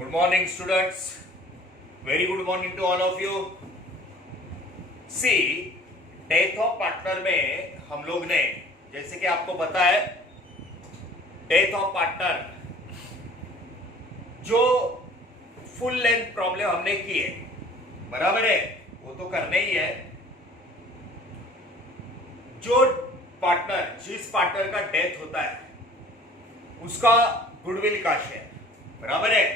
Good morning, students. Very good morning to all of you. See, death of partner में हम लोग ने, जैसे कि आपको पता है, डेथ ऑफ पार्टनर जो फुल लेंथ प्रॉब्लम हमने की है, बराबर है, वो तो करने ही है। जो पार्टनर, जिस पार्टनर का डेथ होता है उसका गुडविल का शेयर, बराबर है,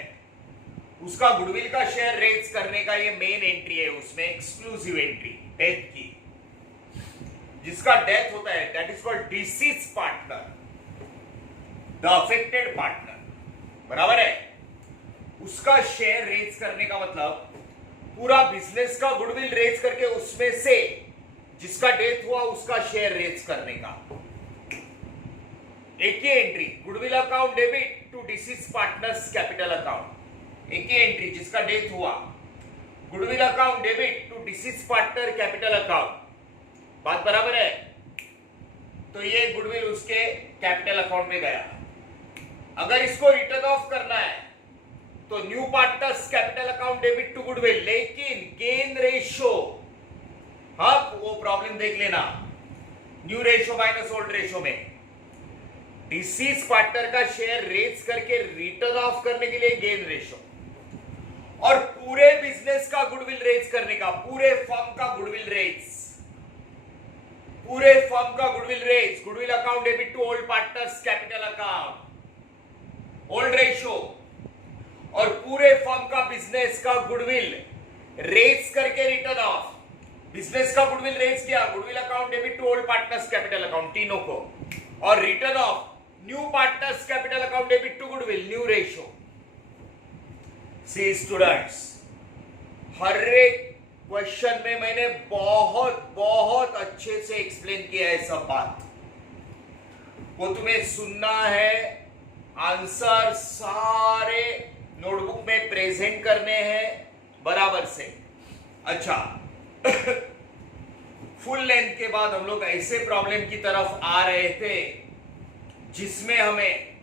उसका गुडविल का शेयर रेज करने का ये मेन एंट्री है। उसमें एक्सक्लूसिव एंट्री डेथ की, जिसका डेथ होता है, that is called disease partner, the affected partner, बराबर है। उसका शेयर रेज करने का मतलब पूरा बिजनेस का गुडविल रेज करके उसमें से जिसका डेथ हुआ उसका शेयर रेज करने का एक ही entry, goodwill account debit to deceased partners capital account. एक ही एंट्री, जिसका डेथ हुआ, goodwill account debit to deceased partner capital account. बात बराबर है? तो ये गुडविल उसके कैपिटल अकाउंट में गया। अगर इसको रिटर्न ऑफ करना है तो new partners capital account debit to goodwill, लेकिन गेन रेशियो, हाँ वो प्रॉब्लम देख लेना, new ratio minus old ratio में डिसीज पार्टनर का शेयर रेज करके रिटर्न ऑफ करने के लिए गेन रेशियो, और पूरे बिजनेस का गुडविल रेज करने का, पूरे फर्म का गुडविल रेज, पूरे फर्म का goodwill raise, goodwill account debit to old partners capital account, old ratio, और पूरे फर्म का बिजनेस का गुडविल रेज करके रिटर्न ऑफ। बिजनेस का गुडविल रेज किया, goodwill account debit to old partners capital account, तीनों को, और written off new partners capital account debit to goodwill, new ratio. See students, हर एक क्वेश्चन में मैंने बहुत अच्छे से एक्सप्लेन किया है सब बात, वो तुम्हें सुनना है, आंसर सारे नोटबुक में प्रेजेंट करने हैं बराबर से। अच्छा, फुल लेंथ के बाद हम लोग ऐसे प्रॉब्लम की तरफ आ रहे थे जिसमें हमें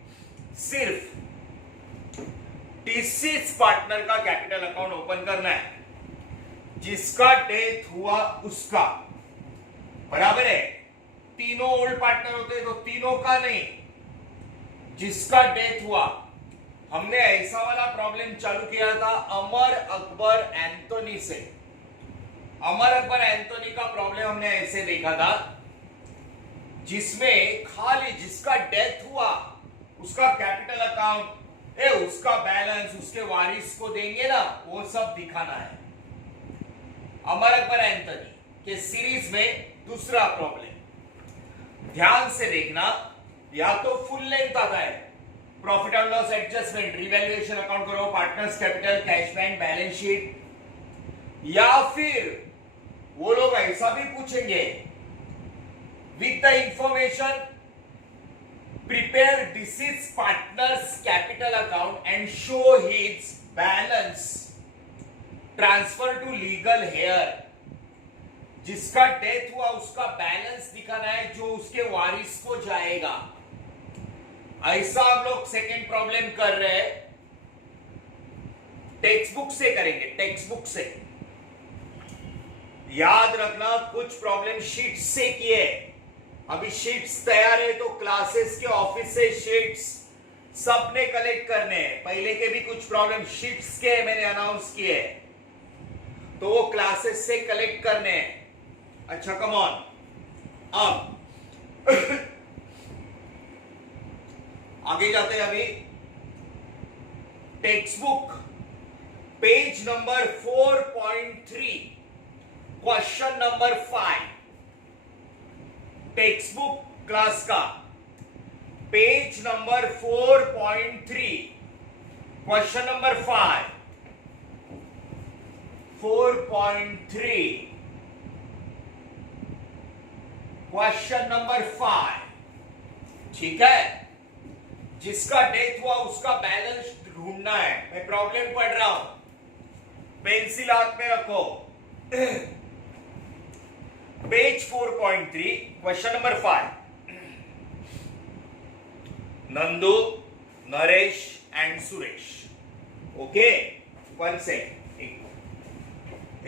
सिर्फ डिसीज पार्टनर का कैपिटल अकाउंट ओपन करना है, जिसका डेथ हुआ उसका, बराबर है। तीनों ओल्ड पार्टनर होते तो तीनों का नहीं, जिसका डेथ हुआ। हमने ऐसा वाला प्रॉब्लम चालू किया था अमर अकबर एंथोनी से। अमर अकबर एंथोनी का प्रॉब्लम हमने ऐसे देखा था, जिसमें खाली जिसका डेथ हुआ उसका कैपिटल अकाउंट, उसका बैलेंस उसके वारिस को देंगे ना, वो सब दिखाना है। अमर अकबर एंथोनी के सीरीज में दूसरा प्रॉब्लम ध्यान से देखना, या तो फुल लेंथ आता है, profit and loss adjustment, revaluation account करो, partners capital, cash bank, balance sheet, या फिर वो लोग ऐसा भी पूछेंगे, with the information prepare deceased partner's capital account and show his balance transfer to legal heir। जिसका डेथ हुआ उसका बैलेंस दिखाना है जो उसके वारिस को जाएगा। ऐसा हम लोग सेकेंड प्रॉब्लम कर रहे हैं, टेक्स्ट बुक से करेंगे, टेक्स्ट बुक से। याद रखना, कुछ प्रॉब्लम शीट से किए, अभी शीट्स तैयार है तो क्लासेस के ऑफिस से शीट्स सबने कलेक्ट करने हैं। पहले के भी कुछ प्रॉब्लम शीट्स के मैंने अनाउंस किए, तो वो क्लासेस से कलेक्ट करने हैं। अच्छा, कम ऑन, अब आगे जाते हैं। अभी textbook page number 4.3 question number 5, textbook class का page number 4.3 question number 5, 4.3 question number 5, ठीक है। जिसका डेथ हुआ उसका बैलेंस ढूंढना है। मैं प्रॉब्लम पढ़ रहा हूं, पेंसिल हाथ में रखो। Page 4.3 question number 5, Nandu, Naresh and Suresh. Okay, 1 second,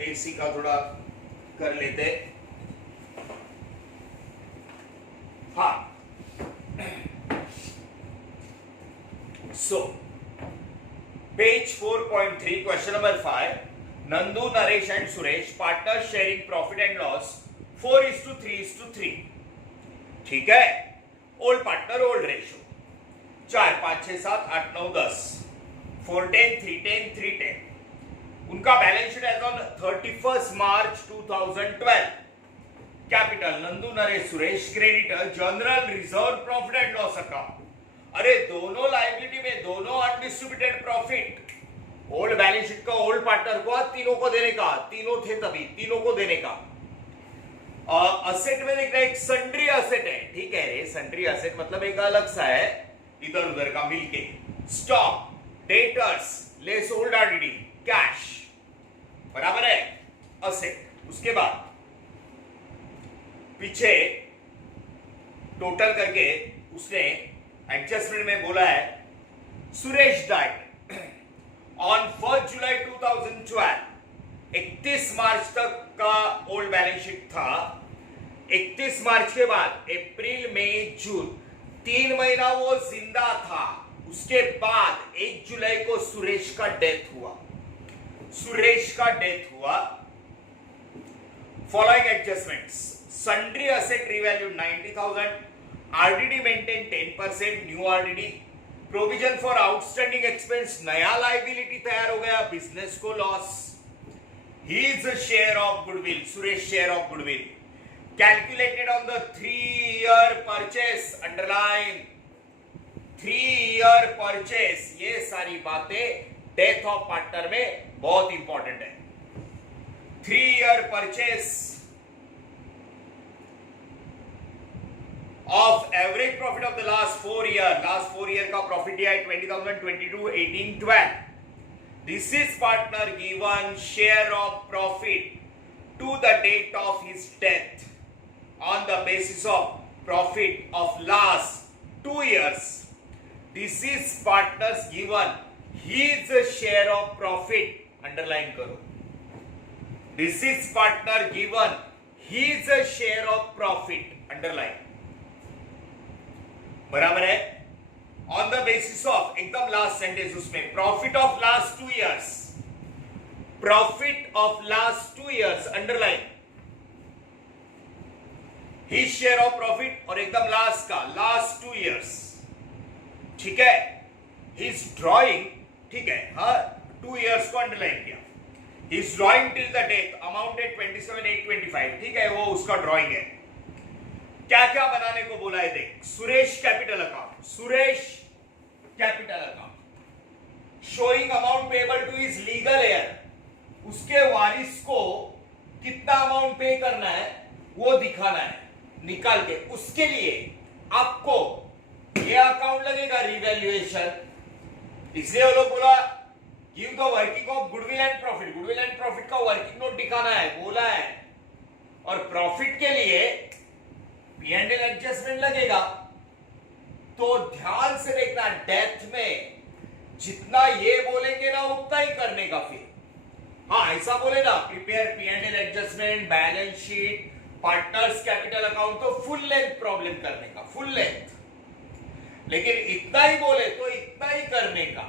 AC का थोड़ा कर लेते। हाँ, so page 4.3 question number 5, Nandu, Naresh and Suresh partner sharing profit and loss 4:3:3। ठीक है, ओल्ड पार्टनर ओल्ड रेशो 4 5 6 7 8 9 10 4 10 3 10 3 10। उनका balance sheet as on 31 March 2012। Capital Nandu, Naresh, Suresh. Creditor general reserve profit and loss account. अरे दोनों लाइबिलिटी में दोनों undistributed profit, old balance sheet का old partner को तीनों को देने का, तीनों थे तभी, तीनों को देने का। असेट में देखना एक सन्ड्री असेट है, ठीक है रे, सन्ड्री असेट मतलब एक अलग सा है, इधर उधर का मिलके। Stock, debtors, less old RDD, cash, बराबर है असेट। उसके बाद पीछे टोटल करके उसने एडजस्टमेंट में बोला है, सुरेश डाइड ऑन 1 जुलाई 2012। 31 मार्च तक का ओल्ड बैलेंस शीट था। 31 मार्च के बाद अप्रैल, मई, जून 3 महीना वो जिंदा था। उसके बाद 1 जुलाई को सुरेश का डेथ हुआ। सुरेश का डेथ हुआ। Following adjustments, sundry asset revalue 90,000, RDD maintain 10%, new RDD, provision for outstanding expense, नया लाइबिलिटी तैयार हो गया, बिजनेस को loss. His share of goodwill, Suresh share of goodwill, calculated on the 3-year purchase, underline 3-year purchase। ये सारी बातें death of partner में बहुत इंपॉर्टेंट है। 3-year purchase of average profit of the last 4 year, last 4 year का profit दिया है 20,000, 22, 18, 12। This is partner given share of profit to the date of his death on the basis of profit of last 2 years. This is partners given his share of profit, underline करो। This is partner given his share of profit, underline, बराबर है। On the basis of, एकदम last sentence उसमें, profit of last 2 years, profit of last 2 years, underline his share of profit, और एकदम last का last 2 years, ठीक है। His drawing, ठीक है, हाँ 2 years को अंडरलाइन किया। His drawing till the death amounted 27,825, ठीक है, वो उसका ड्रॉइंग है। क्या क्या बनाने को बोला है देख, Suresh capital account, Suresh capital account, showing amount payable to his legal heir, उसके वारिस को कितना अमाउंट पे करना है वो दिखाना है निकाल के। उसके लिए आपको ये अकाउंट लगेगा रिवैल्यूएशन, इसलिए वो लोग बोला give the working of goodwill and profit, goodwill and profit का वर्किंग नोट दिखाना है बोला है। और प्रॉफिट के लिए P&L एडजस्टमेंट लगेगा। तो ध्यान से देखना, डेथ में जितना ये बोलेंगे ना उतना ही करने का। फिर हाँ ऐसा बोले ना, prepare P&L adjustment, balance sheet, partners capital account, तो फुल लेंथ प्रॉब्लम करने का, फुल लेंथ। लेकिन इतना ही बोले तो इतना ही करने का।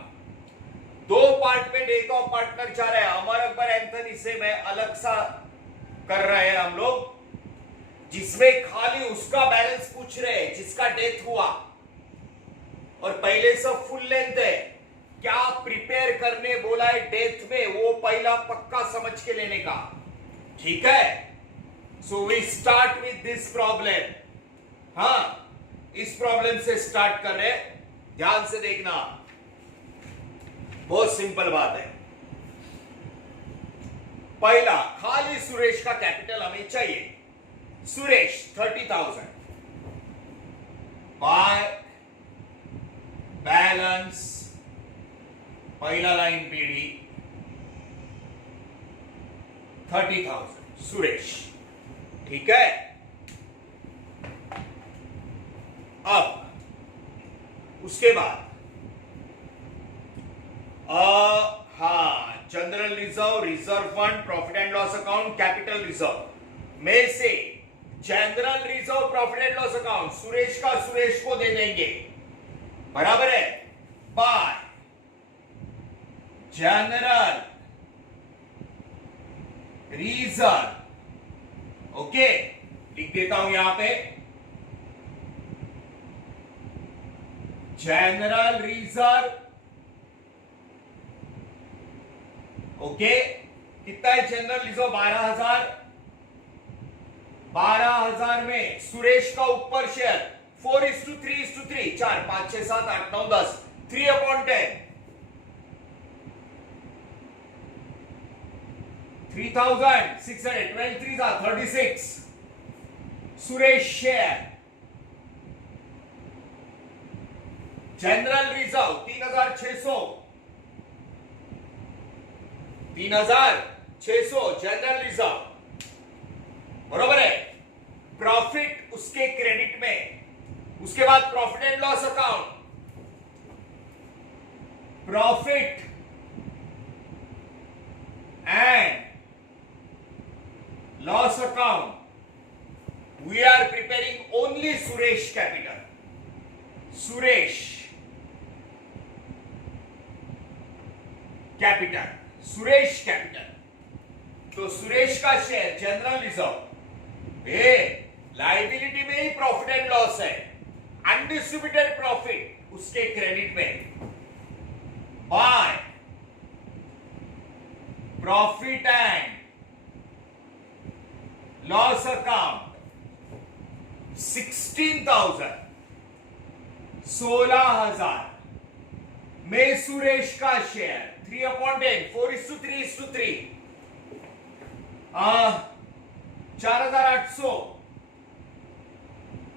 2 पार्ट में डेथ ऑफ पार्टनर जा रहा है। अमर अकबर एंथनी से मैं अलग सा कर रहे हैं हम लोग, जिसमें खाली उसका बैलेंस पूछ रहे हैं जिसका डेथ हुआ, और पहले सब फुल लेंथ है। क्या प्रिपेयर करने बोला है डेथ में, वो पहला पक्का समझ के लेने का, ठीक है। So we start with this problem. हाँ, इस प्रॉब्लम से स्टार्ट कर रहे, ध्यान से देखना, बहुत सिंपल बात है। पहला, खाली सुरेश का कैपिटल हमें चाहिए। सुरेश 30,000 बाय बैलेंस, पहला लाइन पीडी 30,000 सुरेश, ठीक है। अब उसके बाद general reserve, reserve fund, profit and loss account, capital reserve में से general reserve profit and loss account Suresh का सुरेश को दे देंगे, बराबर है, बाय जनरल रिजर्व। ओके, लिख देता हूं यहां पे जनरल रिजर्व। ओके, कितना है जनरल रिजर्व? 12,000। 12,000 में सुरेश का ऊपर share 4:3:3, 4, 5, 6, 7, 8, 9, 10, 3/10, 3,600, 12 3s are 36, Suresh share. General reserve 3,600, 3,600 general reserve, बरोबर है। प्रॉफिट उसके क्रेडिट में, उसके बाद profit and loss account, profit and loss account, we are preparing only Suresh capital, Suresh capital, Suresh capital. तो सुरेश का शेयर जनरल रिजर्व, लाइबिलिटी में ही प्रॉफिट एंड लॉस है, अनडिस्ट्रीब्यूटेड प्रॉफिट उसके क्रेडिट में, by profit and loss account 16,000, 16,000 में सुरेश का शेयर 3/10, 4:3:3, 4,800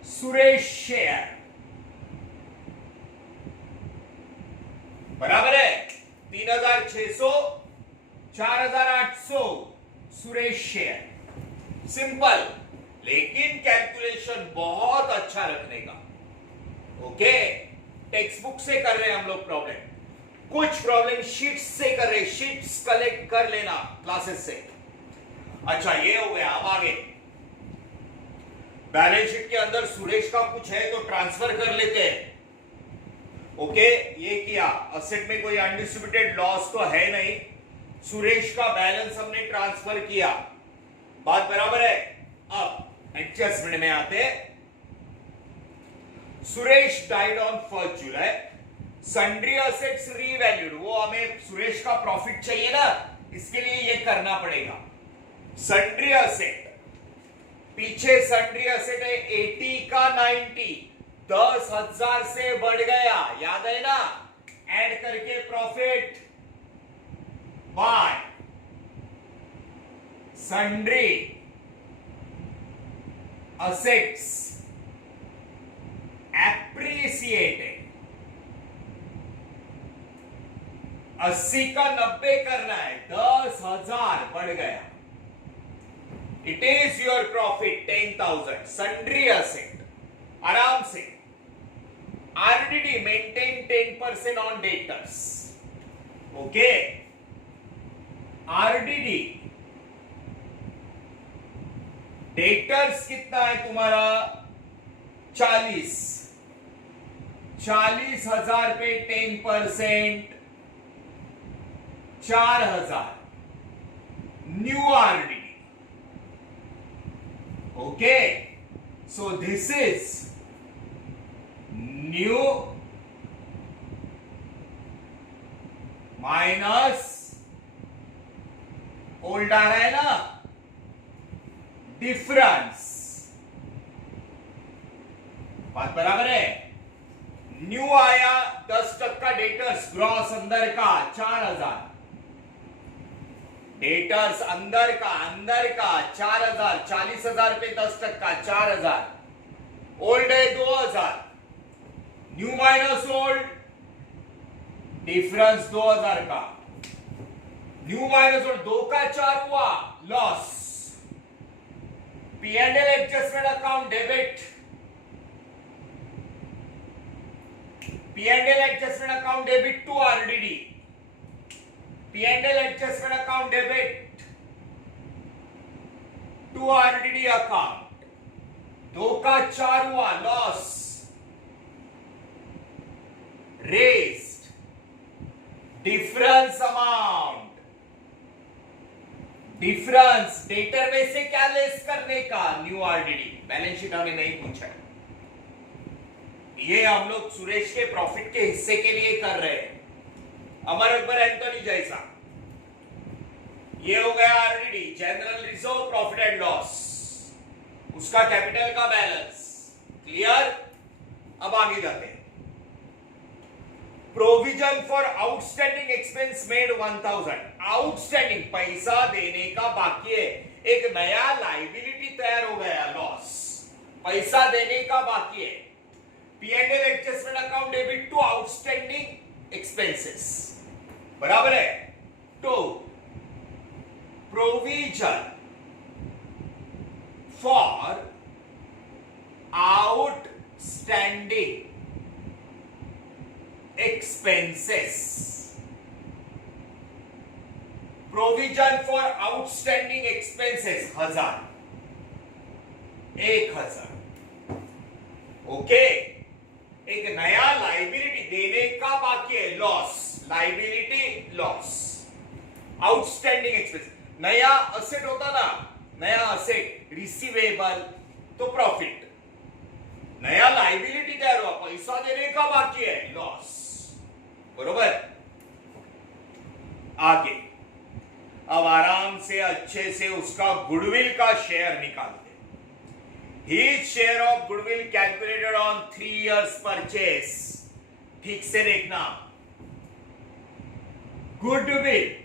सुरेश शेयर, बराबर है। 3,600, 4,800 सुरेश शेयर। सिंपल, लेकिन कैलकुलेशन बहुत अच्छा रखने का। ओके, टेक्स्ट बुक से कर रहे हैं हम लोग प्रॉब्लम, कुछ प्रॉब्लम शीट्स से कर रहे हैं, शीट्स कलेक्ट कर लेना क्लासेस से। अच्छा, ये हो गया। अब आगे बैलेंस शीट के अंदर सुरेश का कुछ है तो ट्रांसफर कर लेते हैं। ओके, ये किया। असेट में कोई अनडिस्ट्रीब्यूटेड लॉस तो है नहीं, सुरेश का बैलेंस हमने ट्रांसफर किया, बात बराबर है। अब एडजस्टमेंट में आते हैं। Suresh died on 1 July, sundry assets revalued, वो हमें सुरेश का प्रॉफिट चाहिए ना, इसके लिए ये करना पड़ेगा। सन्ड्री असेट, पीछे सन्ड्री असेट है 80 का 90, 10,000 से बढ़ गया, याद है ना, ऐड करके profit by sundry assets appreciated. 80 का 90 करना है, 10,000 बढ़ गया, it is your profit 10,000। Sundry asset, आराम से। RDD maintain 10% on debtors. Okay, RDD debtors कितना है तुम्हारा? 40,000 पे 10%, 4,000 new RDD. Okay, so this is new minus old आ रहा है ना, डिफरेंस, बात बराबर है। न्यू आया 10% डेटर्स, ग्रॉस अंदर का 4,000, डेटर्स अंदर का 4,000, 40,000 पे 10%, 4,000, ओल्ड है 2,000, न्यू माइनस ओल्ड, डिफरेंस 2,000 का, न्यू माइनस ओल्ड 2 का 4 हुआ, loss. P&L adjustment account debit, P&L adjustment account debit to RDD, P&L adjustment account debit to RDD account, 2 का 4 हुआ loss, raised difference amount, difference debtor में से क्या less करने का, न्यू आरडीडी, बैलेंस शीट हमें नहीं पूछा है, ये हम लोग सुरेश के प्रॉफिट के हिस्से के लिए कर रहे हैं, अमर अकबर एंथोनी जैसा। ये हो गया RDD, general reserve profit and loss, उसका कैपिटल का बैलेंस, क्लियर। अब आगे जाते हैं। Provision for outstanding expense made 1000, outstanding पैसा देने का बाकी है, एक नया लाइबिलिटी तैयार हो गया, लॉस, पैसा देने का बाकी है। P&L adjustment account debit to outstanding expenses, बराबर है। तो provision for outstanding expenses, provision for outstanding expenses 1000, 1000, okay. एक नया लाइबिलिटी देने का बाकी है, loss, liability loss, outstanding expense, नया असेट होता ना, नया असेट रिसीवेबल तो प्रॉफिट, नया लाइबिलिटी तैयार हुआ, पैसा देने का बाकी है, लॉस, बरोबर। आगे अब आराम से अच्छे से उसका गुडविल का शेयर निकालते। His share of goodwill calculated on 3 years purchase, ठीक से देखना, goodwill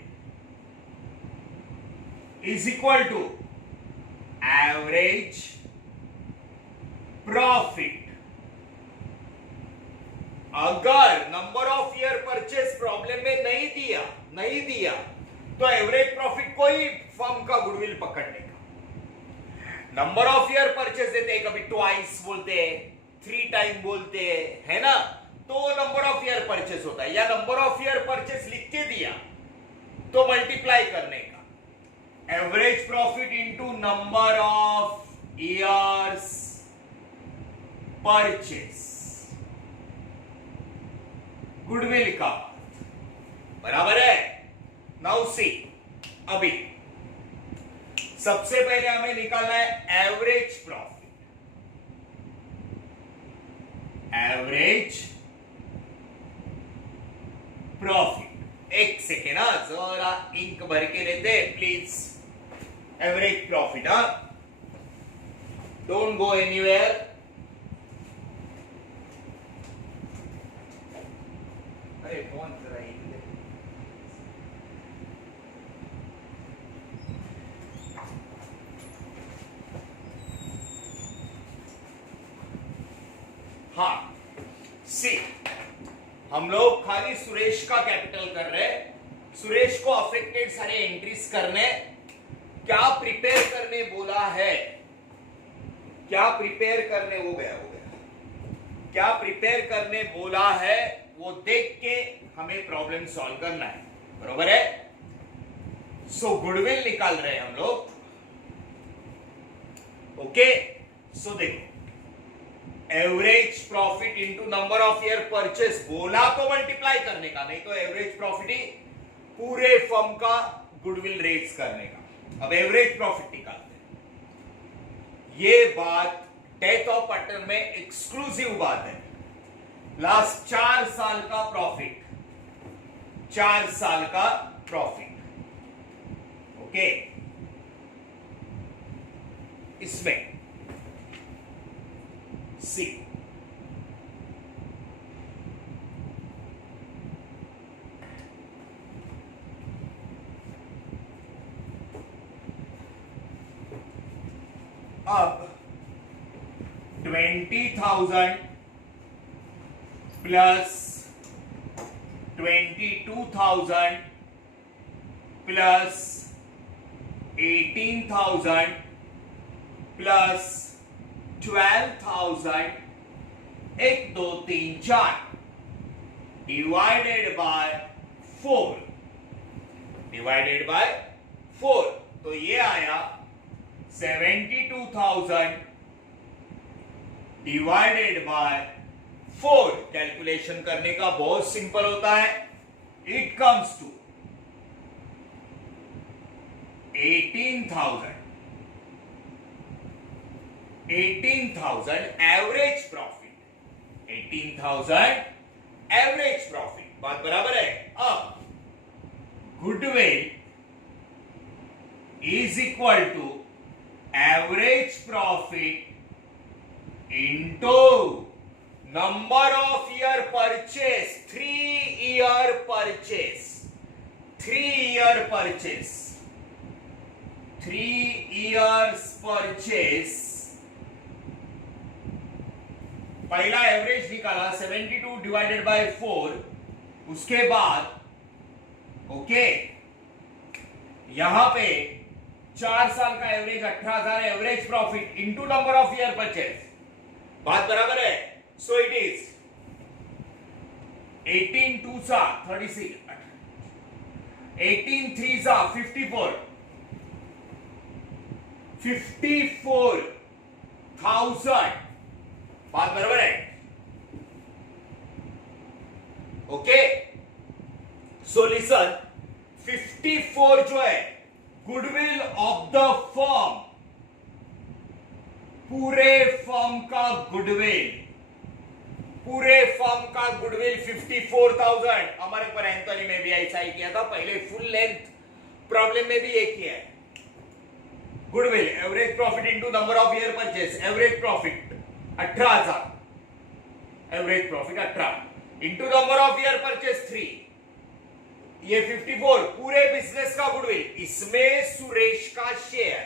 is equal to average profit. अगर number of year purchase problem में नहीं दिया तो एवरेज प्रॉफिट कोई फर्म का गुडविल पकड़ने का, नंबर ऑफ ईयर परचेस देते हैं, कभी ट्वाइस बोलते हैं, 3 टाइम बोलते हैं, है ना, तो नंबर ऑफ ईयर परचेस होता है, या नंबर ऑफ ईयर परचेस लिख के दिया तो मल्टीप्लाई करने का, average profit into number of years purchase, goodwill का, बराबर है। नाउ सी, अभी सबसे पहले हमें निकालना है एवरेज प्रॉफिट, एवरेज प्रॉफिट। एक सेकेंड, जरा इंक भर के लेते please. Average profit, don't go anywhere. अरे कौन जरा हाँ, सी, हम लोग खाली सुरेश का कैपिटल कर रहे हैं, सुरेश को अफेक्टेड सारे एंट्रीज करने, क्या प्रिपेयर करने बोला है, क्या प्रिपेयर करने, हो गया, क्या प्रिपेयर करने बोला है वो देख के हमें प्रॉब्लम सॉल्व करना है, बरोबर है। सो गुडविल निकाल रहे हैं हम लोग, ओके। सो देखो, average profit into number of year purchase बोला तो मल्टीप्लाई करने का, नहीं तो एवरेज प्रॉफिट ही पूरे फर्म का गुडविल रेज करने का। अब एवरेज प्रॉफिट निकालते हैं, ये बात डेथ ऑफ पार्टनर में एक्सक्लूसिव बात है। लास्ट 4 साल का प्रॉफिट, 4 साल का प्रॉफिट, ओके। इसमें सी, अब 20,000 plus 22,000 plus 18,000 plus 12,000, 1 2 3 4 divided by 4, divided by 4, तो ये आया 72,000 डिवाइडेड बाय 4। कैलकुलेशन करने का बहुत सिंपल होता है। It comes to 18,000 average profit. 18,000 average profit. बात बराबर है। अब goodwill is equal to average profit into number of year purchase. 3 year purchase. 3 years purchase. पहला एवरेज निकाला 72 डिवाइडेड बाय 4। उसके बाद ओके यहां पे 4 साल का average 18,000 average profit into number of year purchase. बात बराबर है। सो इट इज 18 2 सा 36, 18 3 सा 54, 54,000। बात बराबर है। ओके सो लिसन, 54 जो है गुडविल ऑफ द फर्म, पूरे फर्म का गुडविल 54,000। हमारे पर एंथोनी में भी ऐसा ही किया था, पहले फुल लेंथ प्रॉब्लम में भी ये किया है। Goodwill average profit into number of year purchase. Average profit 18,000, average profit 18 into number of year purchase 3। ये 54 पूरे बिजनेस का गुडविल। इसमें सुरेश का share,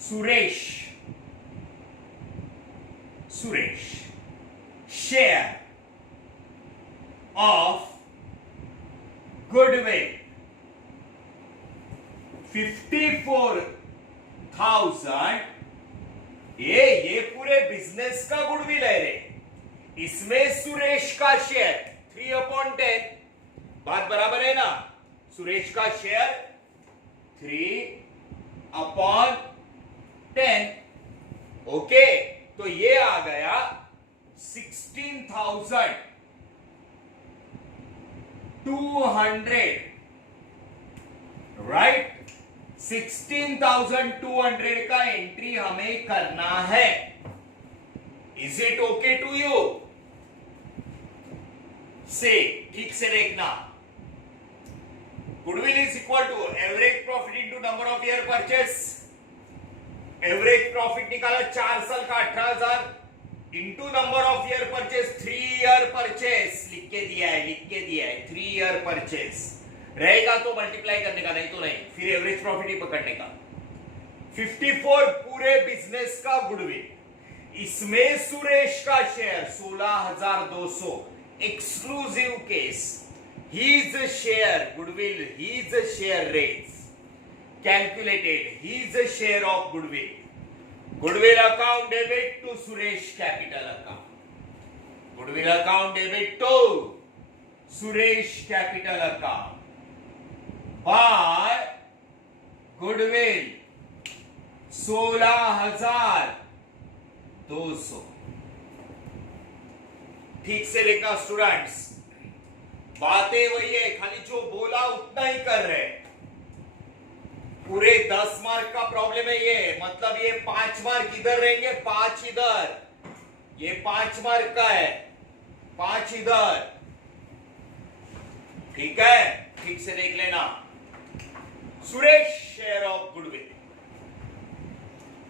Suresh share of goodwill 54,000। ये पूरे बिजनेस का गुडविल है रे। इसमें सुरेश का शेयर 3/10। बात बराबर है ना। सुरेश का शेयर 3/10। ओके तो ये आ गया 16,200, राइट। 16,200 का एंट्री हमें करना है। Is it okay to you? से ठीक से देखना। Goodwill is equal to average profit into number of year purchase. Average profit निकाला 4 साल का 18,000 into number of year purchase 3 year purchase. लिख के दिया है 3 ईयर परचेस। रहेगा तो मल्टीप्लाई करने का, नहीं तो नहीं, फिर एवरेज प्रॉफिट ही पकड़ने का। 54 पूरे बिजनेस का गुडविल। इसमें सुरेश का share 16,200। Exclusive case, his share goodwill, his share rates calculated, his share of goodwill account debit to Suresh capital account, goodwill account debit to Suresh capital account by goodwill 16,200। ठीक से लिखना students, बातें वही है, खाली जो बोला उतना ही कर रहे। पूरे 10 मार्क का प्रॉब्लम है ये, मतलब ये 5 मार्क इधर रहेंगे, 5 इधर। ये 5 मार्क का है, 5 इधर। ठीक है, ठीक से देख लेना। सुरेश शेयर ऑफ गुडविल,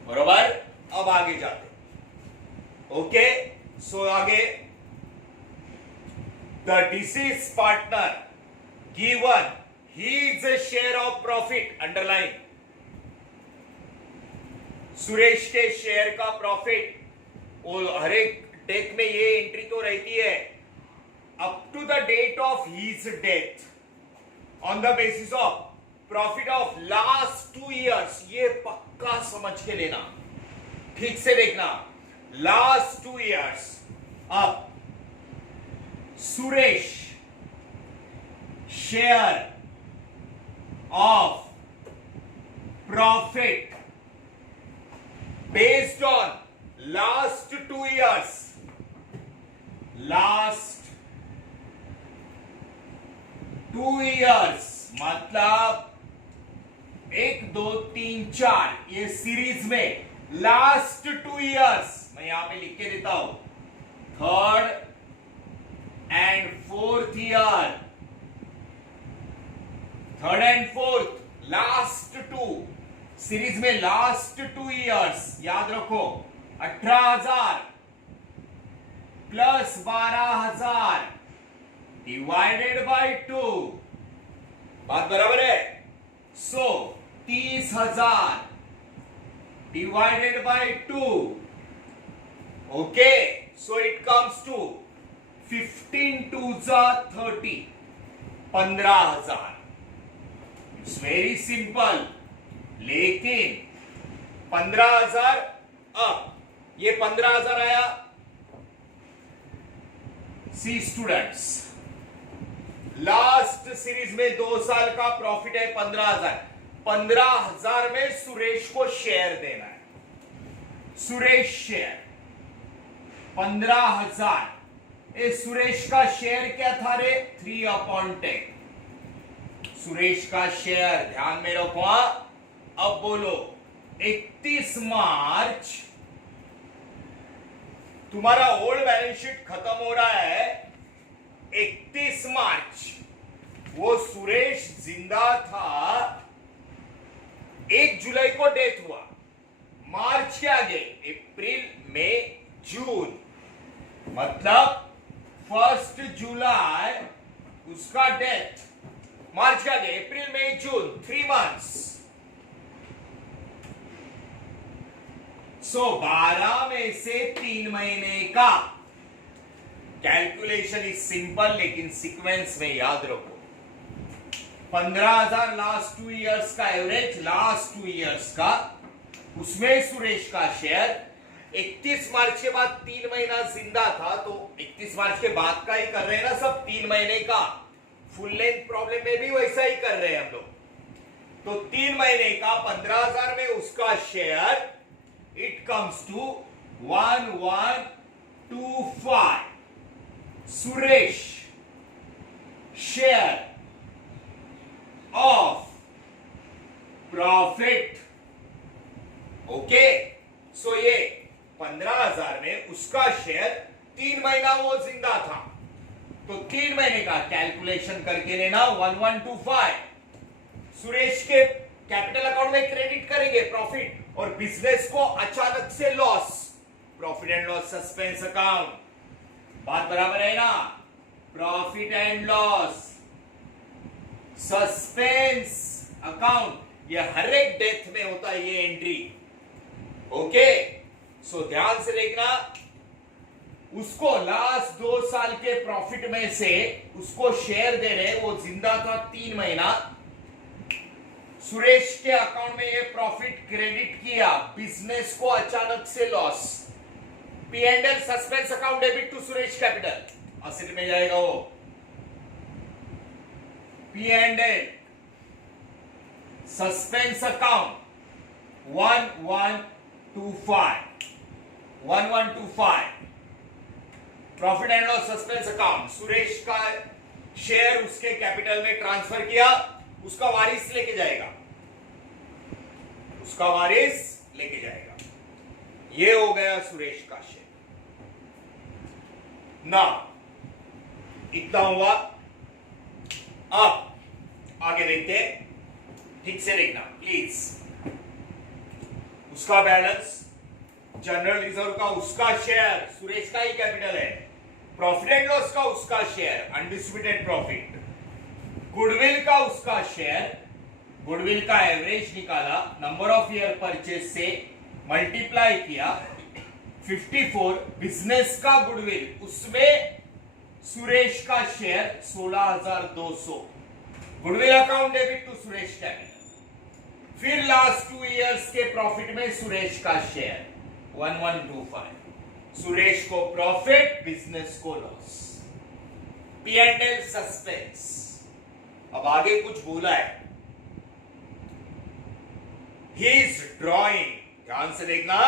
बरोबर। अब आगे जाते। ओके सो आगे, the deceased partner given his share of profit, underline, Suresh के शेयर का प्रॉफिट, हर एक डेट में ये एंट्री तो रहती है, up to the date of his death on the basis of profit of last 2 years. ये पक्का समझ के लेना, ठीक से देखना। लास्ट 2 इयर्स अब Suresh share of profit based on last 2 years, last 2 years मतलब 1 2 3 4 ये सीरीज में लास्ट 2 years मैं यहां पे लिख के देता हूं, 3rd and 4th year, 3rd and 4th last 2 series में लास्ट 2 years याद रखो, 18,000 प्लस 12,000 डिवाइडेड बाय 2, बात बराबर है। So 30,000 divided by 2, okay, so it comes to 15 2s 30, 15,000। It's very simple, लेकिन 15,000 अब ये 15,000 आया। सी स्टूडेंट्स, लास्ट सीरीज में 2 साल का प्रॉफिट है 15,000। 15,000 में सुरेश को शेयर देना है। सुरेश शेयर 15,000, सुरेश का शेयर क्या था रे? 3/10। सुरेश का शेयर ध्यान में रखो। अब बोलो 31 मार्च तुम्हारा ओल्ड बैलेंस शीट खत्म हो रहा है। 31 मार्च वो सुरेश जिंदा था, 1 जुलाई को डेथ हुआ। मार्च के आगे अप्रैल मई जून मतलब 1 जुलाई उसका डेथ। मार्च के आगे अप्रैल मई जून 3 months। सो 12 में से 3 महीने का कैलकुलेशन इज सिंपल, लेकिन सीक्वेंस में याद रखो। 15,000 लास्ट 2 years का एवरेज, लास्ट 2 years का, उसमें सुरेश का शेयर 31 मार्च के बाद 3 महीना जिंदा था, तो 31 मार्च के बाद का ही कर रहे हैं ना सब, 3 महीने का। फुल लेंथ प्रॉब्लम में भी वैसा ही कर रहे हैं हम लोग। तो 3 महीने का 15,000 में उसका share, it comes to 1125। Suresh share of profit, okay. So ये 15,000 में उसका शेयर 3 महीना वो जिंदा था, तो 3 महीने का कैलकुलेशन करके लेना 1125। सुरेश के कैपिटल अकाउंट में क्रेडिट करेंगे प्रॉफिट, और बिजनेस को अचानक से loss, profit and loss suspense account. बात बराबर है ना? Profit and loss suspense account, ये हर एक डेथ में होता है ये एंट्री, ओके। सो ध्यान से देखना, उसको लास्ट 2 साल के प्रॉफिट में से उसको शेयर दे रहे, वो जिंदा था 3 महीना। सुरेश के अकाउंट में ये प्रॉफिट क्रेडिट किया, बिजनेस को अचानक से loss. P&L suspense account debit to Suresh capital, asset में जाएगा वो। P&L suspense account 1125 profit and loss suspense account. Suresh का शेयर उसके कैपिटल में ट्रांसफर किया, उसका वारिस लेके जाएगा, उसका वारिस लेके जाएगा। ये हो गया सुरेश का शेयर। ना इतना हुआ। अब आगे देखते हैं, ठीक से देखना प्लीज। उसका बैलेंस, जनरल रिजर्व का उसका शेयर, सुरेश का ही कैपिटल है। प्रॉफिट एंड लॉस का उसका शेयर, अनडिस्ट्रीब्यूटेड प्रॉफिट। गुडविल का उसका शेयर, गुडविल का एवरेज निकाला, नंबर ऑफ ईयर परचेज से मल्टीप्लाई किया, 54। बिजनेस का गुडविल, उसमें सुरेश का share 16,200। Goodwill account debit to Suresh capital. फिर लास्ट 2 इयर्स के प्रॉफिट में सुरेश का शेयर 1125। सुरेश को प्रॉफिट, बिजनेस को लॉस। P&L suspense. अब आगे कुछ बोला है, ही इज ड्रॉइंग, ध्यान से देखना,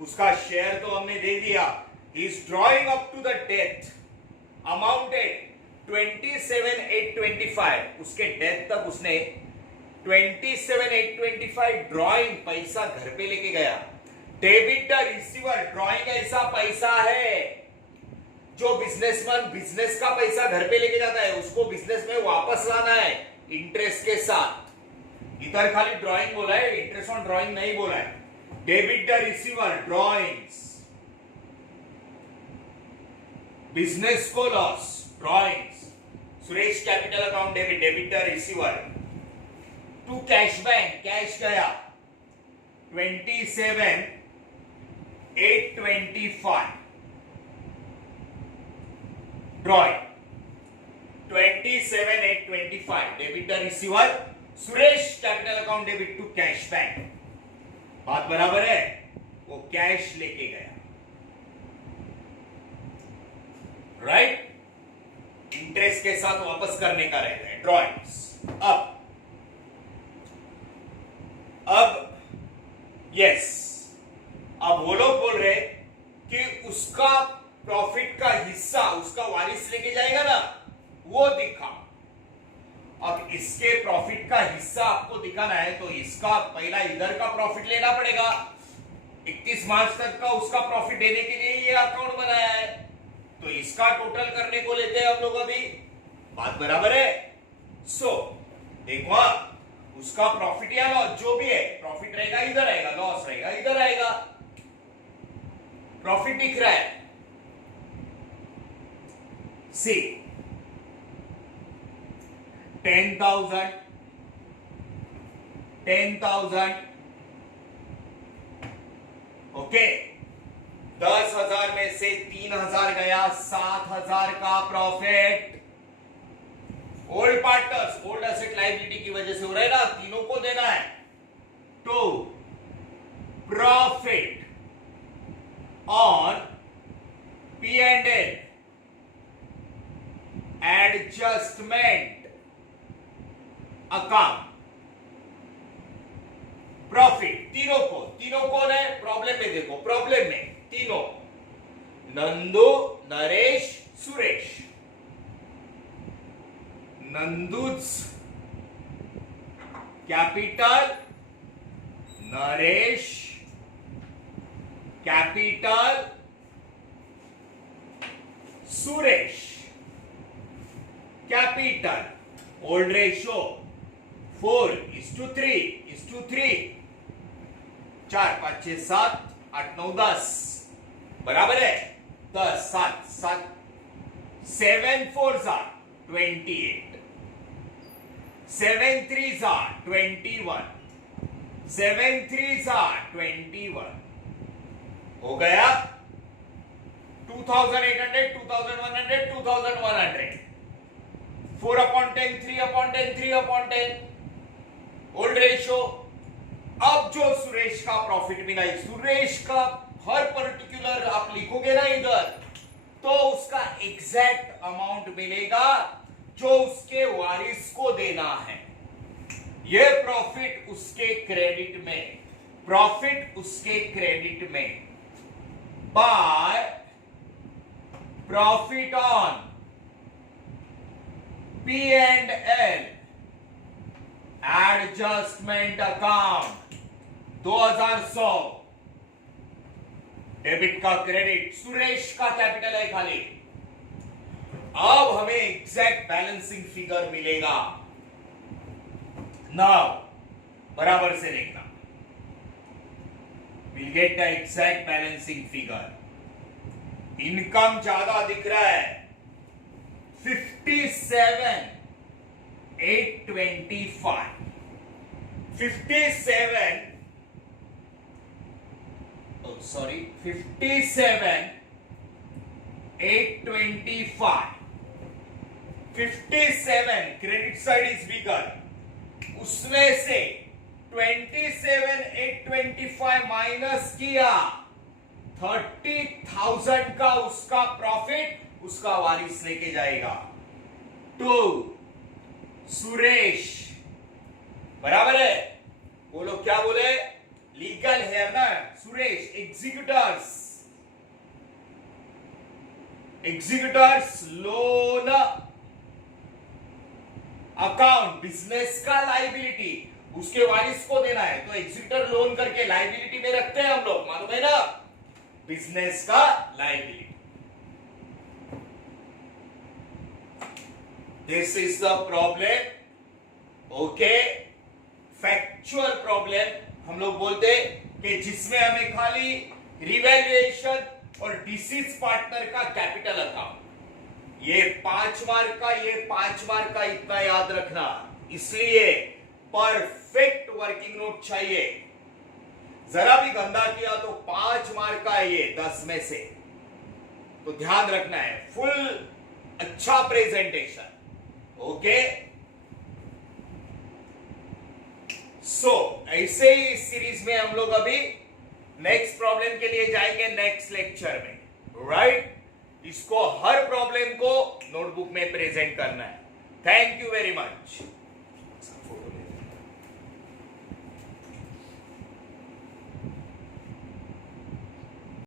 उसका शेयर तो हमने दे दिया, he is drawing up to the death amounted 27,825, उसके डेथ तक उसने 27,825 ड्रॉइंग पैसा घर पे लेके गया। डेबिट द रिसीवर, ड्रॉइंग ऐसा पैसा है जो बिजनेसमैन बिजनेस का पैसा घर पे लेके जाता है, उसको बिजनेस में वापस लाना है इंटरेस्ट के साथ। इधर खाली ड्रॉइंग बोला है, इंटरेस्ट ऑन ड्रॉइंग नहीं बोला है। Debit the receiver drawings, business को loss, drawings. Suresh capital account debit, debit the receiver to cash bank, cash गया 27,825 drawing 27,825 debit the receiver Suresh capital account debit to cash bank. बात बराबर है, वो कैश लेके गया, राइट, इंटरेस्ट के साथ वापस करने का रहता है ड्रॉइंग्स। अब यस, अब वो लोग बोल रहे कि उसका प्रॉफिट का हिस्सा उसका वारिस लेके जाएगा ना, वो दिखा। अब इसके प्रॉफिट का हिस्सा आपको दिखाना है तो इसका पहला इधर का प्रॉफिट लेना पड़ेगा। 31 मार्च तक का उसका प्रॉफिट देने के लिए ये अकाउंट बनाया है, तो इसका टोटल करने को लेते हैं हम लोग अभी। बात बराबर है। सो देखो, उसका प्रॉफिट या लॉस जो भी है, प्रॉफिट रहेगा इधर आएगा, लॉस रहेगा इधर आएगा। प्रॉफिट दिख रहा है, सी 10,000 ओके, 10,000 में से 3,000 गया, 7,000 का profit. Old partners, old asset liability की वजह से हो रहा है ना, तीनों को देना है। तो profit on P&L adjustment account, profit तीनों कौन है प्रॉब्लम में, देखो प्रॉब्लम में तीनों, Nandu, Naresh, Suresh. Nandu's capital, Naresh capital, Suresh capital. Old ratio 4:3:3, 4 5 6 7 8 9 10 बराबर है 10 7 7 7 4s are 28, 7 3s are 21, 7 3s are 21 हो गया। 2,800, 2,100, 2,100, 4/10, 3/10, 3/10 ओल्ड रेशियो। अब जो सुरेश का प्रॉफिट मिला, सुरेश का हर पर्टिकुलर आप लिखोगे ना इधर, तो उसका एग्जैक्ट अमाउंट मिलेगा जो उसके वारिस को देना है। ये प्रॉफिट उसके क्रेडिट में, प्रॉफिट उसके क्रेडिट में by profit on P&L adjustment account 2,100 debit का क्रेडिट, सुरेश का कैपिटल है खाली। अब हमें एग्जैक्ट बैलेंसिंग फिगर मिलेगा। नाउ बराबर से देखना, will get the exact balancing figure. Income ज्यादा दिख रहा है 57,825, 57,825, 57 क्रेडिट साइड इज बिगर, उसमें से 27,825 माइनस किया, 30,000 का उसका प्रॉफिट उसका वारिस लेके जाएगा। तो सुरेश बराबर है, बोलो क्या बोले? लीगल है ना Suresh? Executors loan account, business का लाइबिलिटी उसके वारिस को देना है, तो एग्जीक्यूटर लोन करके लाइबिलिटी में रखते हैं हम लोग, मालूम है ना? बिजनेस का liability. This is the problem. Okay, factual problem हम लोग बोलते कि जिसमें हमें खाली रिवैल्यूएशन और डिसीज पार्टनर का कैपिटल अकाउंट, ये 5 मार्क का, ये 5 मार्क का, इतना याद रखना. इसलिए परफेक्ट वर्किंग नोट चाहिए. जरा भी गंदा किया तो 5 मार्क का है ये 10 में से, तो ध्यान रखना है. फुल अच्छा प्रेजेंटेशन. ओके, सो ऐसे ही इस सीरीज में हम लोग अभी नेक्स्ट प्रॉब्लम के लिए जाएंगे नेक्स्ट लेक्चर में, राइट? इसको हर प्रॉब्लम को नोटबुक में प्रेजेंट करना है. Thank you very much.